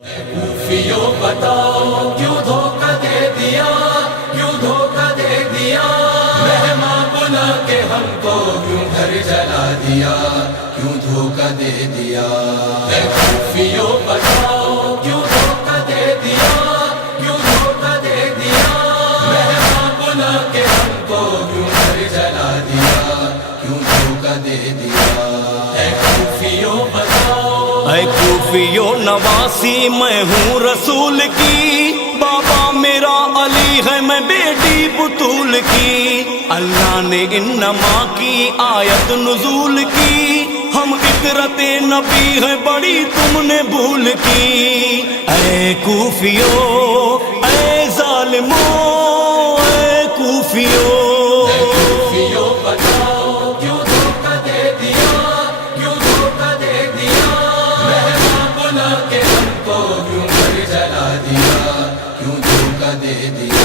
کوفیوں بتاؤ کیوں دھوکہ دے دیا، کیوں دھوکہ دے دیا، مہماں بلا کے ہم کو کیوں گھر جلا دیا، کیوں دھوکہ دے دیا۔ اے کوفیوں بتاؤ کیوں دھوکہ دے دیا، کیوں دھوکہ دے دیا، مہماں بلا کے ہم کو کیوں گھر جلا دیا، کیوں دھوکہ دے دیا۔ اے کوفیوں بتاؤ، اے کوفیوں نواسی میں ہوں رسول کی، بابا میرا علی ہے میں بیٹی بطول کی، اللہ نے انما کی آیت نزول کی، ہم عطرت نبی ہے بڑی تم نے بھول کی۔ اے کوفیوں اے ظالموں اے کوفیوں، کوفیوں بتاؤ کیوں دھوکہ دے دیا، کیوں دھوکہ دے دیا، مہماں بلا کے ہم کو کیوں گھر جلا دیا، کیوں دھوکہ دے دیا۔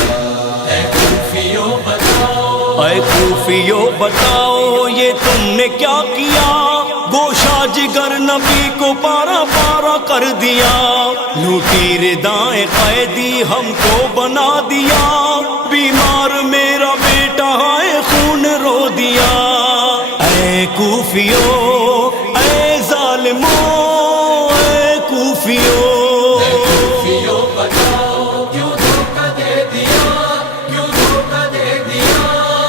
اے کوفیوں بتاؤ، اے کوفیوں بتاؤ یہ تم نے کیا کیا، گوشہ جگر نبی کو پارا پارا کر دیا، لوٹی ردائیں قیدی ہم کو بنا دیا، بیمار میرا بیٹا ہے خون رو دیا۔ اے کوفیوں اے ظالموں اے کوفیوں، کوفیوں بتاؤ کیوں دھوکہ دے دیا، کیوں دھوکہ دے دیا،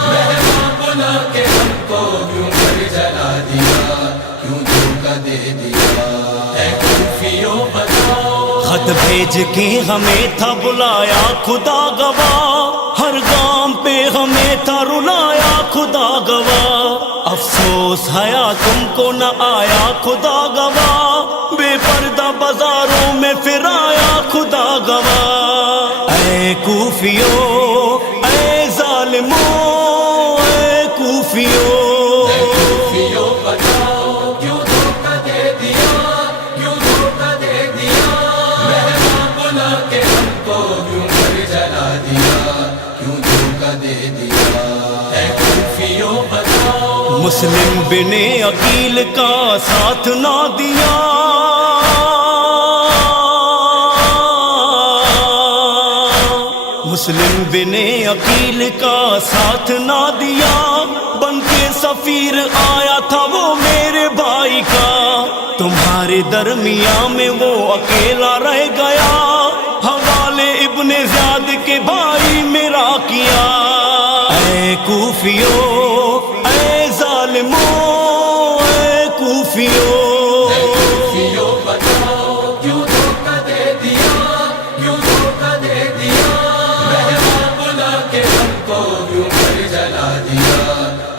مہماں بلا کے ہم کو کیوں گھر جلا دیا، کیوں دھوکہ دے دیا۔ اے کوفیوں بتاؤ، خط بھیج کے ہمیں تھا بلایا خدا گواہ، ہر گام پہ ہمیں تھا رلایا خدا گواہ، افسوس حیا تم کو نہ آیا خدا گواہ، بے پردہ بازاروں میں پھر آیا خدا گواہ۔ اے کوفیوں اے ظالموں اے کوفیوں، کوفیوں بتاؤ کیوں دھوکہ دے دیا، کیوں دھوکہ دے دیا، مہماں بلا کے ہم کو کیوں گھر جلا دیا، کیوں دھوکہ دے دیا۔ اے کوفیوں بتاؤ، مسلم بن عقیل کا ساتھ نہ دیا، مسلم بن عقیل کا ساتھ نہ دیا، بن کے سفیر آیا تھا وہ میرے بھائی کا، تمہارے درمیان میں وہ اکیلا رہ گیا، حوالے ابن زیاد کے بھائی میرا کیا۔ اے کوفیوں اے ظالموں اے کوفیوں، کوفیوں بتاؤ کیوں دھوکہ دے دیا، کیوں دھوکہ دے دیا، مہماں بلا کے ہم کو کیوں گھر جلا دیا،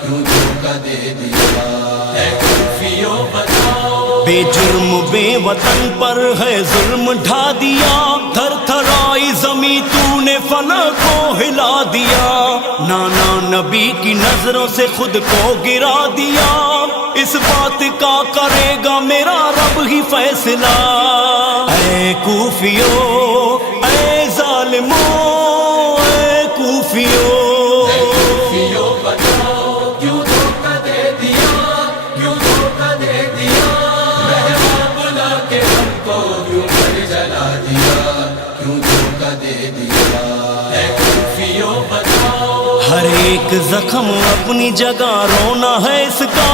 کیوں دھوکہ دے دیا۔ اے کوفیوں بتاؤ، بے جرم بے وطن پر ہے ظلم ڈھا دیا، تھر تھرائی زمیں تو نے فلک کو ہلا دیا، نانا نبی کی نظروں سے خود کو گرا دیا، اس بات کا کرے گا میرا رب ہی فیصلہ۔ اے کوفیوں اے ظالموں اے کوفیوں، کوفیوں بتاؤ کیوں دھوکہ دے دیا، کیوں دھوکہ دے دیا، مہماں بلا کے ہم کو کیوں گھر جلا دیا، کیوں دھوکہ دے دیا۔ اے کوفیوں بتاؤ، ہر ایک زخم اپنی جگہ رونا ہے اس کا،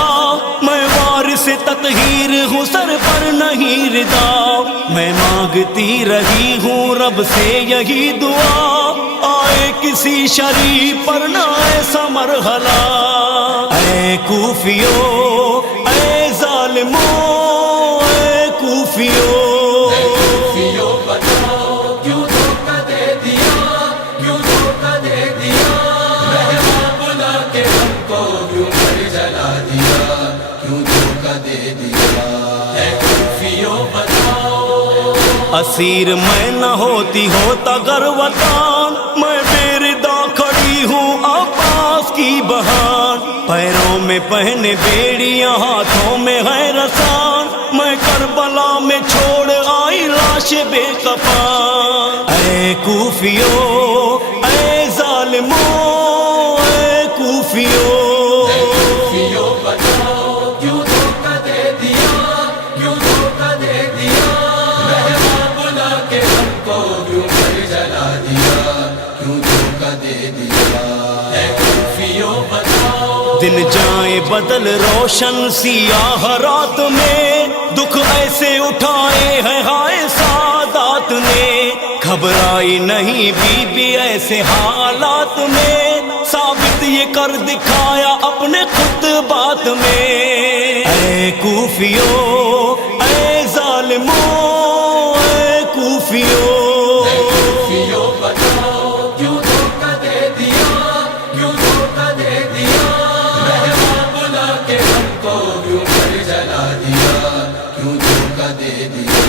میں وارث تطہیر ہوں سر پر نہیں ردا، میں مانگتی رہی ہوں رب سے یہی دعا، آئے کسی شریف پر نہ ایسا مرحلہ۔ اے کوفیوں اے ظالموں اے کوفیوں، کوفیوں بتاؤ کیوں دھوکہ دے دیا، کیوں دھوکہ دے دیا، مہماں بلا کے ہم کو کیوں گھر جلا دیا، کیوں دھوکہ دے دیا۔ اے کوفیوں بتاؤ، اسیر میں نہ ہوتی ہوتا گر وطن، میں بے ردا کھڑی ہوں عباس کی بہان، پیروں میں پہنے بیڑیاں ہاتھوں میں ہے رسان، میں کربلا میں چھوڑ آئی لاش بے کفن۔ اے کوفیوں اے ظالموں اے کوفیوں، کوفیوں بتاؤ کیوں دھوکہ دے دیا، کیوں دھوکہ دے دیا، مہماں بلا دن جائیں بدل روشن سیاہ رات میں، دکھ ایسے اٹھائے ہیں ہائے سادات نے، گھبرائی نہیں بی بی ایسے حالات میں، ثابت یہ کر دکھایا اپنے خطبات میں۔ اے کوفیوں اے ظالموں اے کوفیوں، کوفیوں بتاؤ کیوں دھوکہ دے دیا، کیوں دھوکہ دے دیا، مہمان بلا کے ہم کو کیوں گھر جلا دیا، کیوں دھوکہ دے دیا۔